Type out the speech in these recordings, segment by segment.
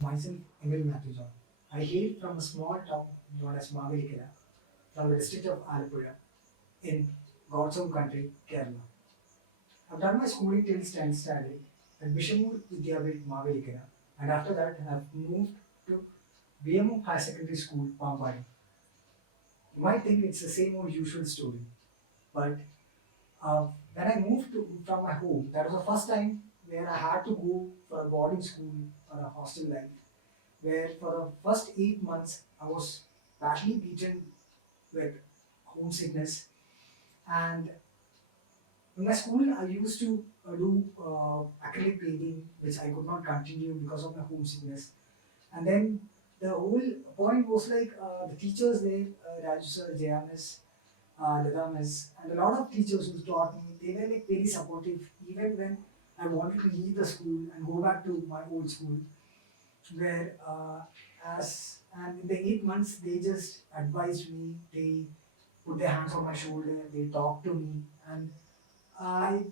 Myself, Emil Matthew John. I hail from a small town known as Mavelikara, from the district of Alappuzha in God's own country, Kerala. I've done my schooling till 10th standard at Bishamur Vidyabit Mavelikara, and after that I've moved to VMO High Secondary School, Pampadi. You might think it's the same old usual story, but when I moved from my home, that was the first time where I had to go for a boarding school or a hostel life, where for the first 8 months I was badly beaten with homesickness. And in my school, I used to do acrylic painting, which I could not continue because of my homesickness. And then the whole point was like the teachers there, Raju sir, Jaya miss, Lata miss, and a lot of teachers who taught me, they were like very supportive, even when I wanted to leave the school and go back to my old school, where as and in the 8 months they just advised me, they put their hands on my shoulder, they talked to me, and I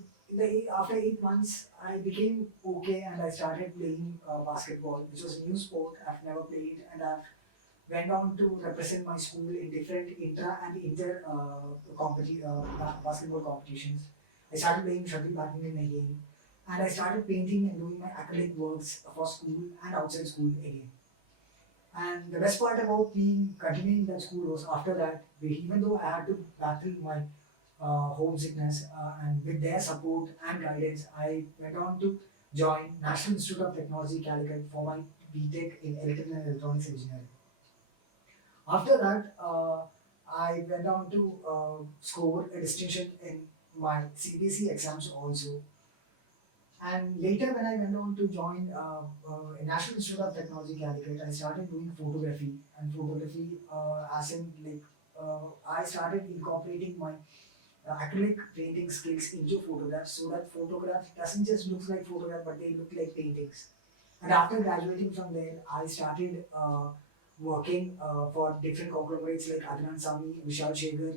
after 8 months I became okay and I started playing basketball, which was a new sport I've never played, and I've went on to represent my school in different intra and inter basketball competitions. I started playing shuttle badminton again, and I started painting and doing my academic works for school and outside school again. And the best part about being continuing that school was after that, even though I had to battle my homesickness and with their support and guidance, I went on to join National Institute of Technology, Calicut for my BTech in Electrical and Electronics Engineering. After that, I went on to score a distinction in my CBSE exams also. And later, when I went on to join National Institute of Technology, Calicut, I started doing photography. And photography, as in like, I started incorporating my acrylic painting skills into photographs, so that photograph doesn't just look like photograph, but they look like paintings. And after graduating from there, I started working for different conglomerates like Adnan Sami, Vishal Shekhar,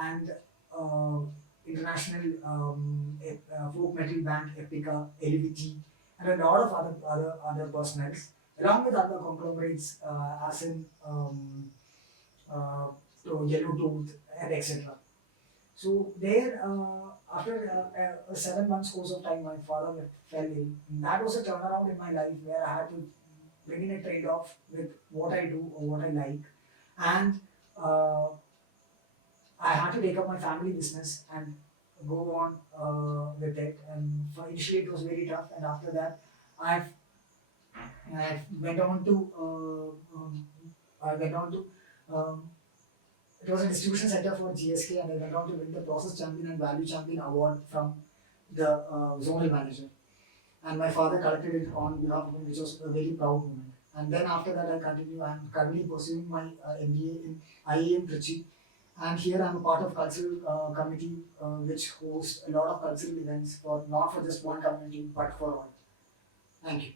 and uh, international folk metal band Epica, LVT, and a lot of other personnels, along with other conglomerates as in uh, Yellow Tooth and etc. So there, after a 7 months course of time, my father fell ill. That was a turnaround in my life where I had to bring in a trade-off with what I do or what I like, and uh, I had to take up my family business and go on with it. And for initially it was very tough, and after that, I've I went on to I went on to um, it was a distribution center for GSK, and I went on to win the Process Champion and Value Champion award from the zonal manager. And my father collected it on behalf of me, which was a very proud moment. And then after that, I continue. I'm currently pursuing my MBA in IAM Trichy, and here I'm a part of cultural committee which hosts a lot of cultural events for not for just one community but for all. Thank you.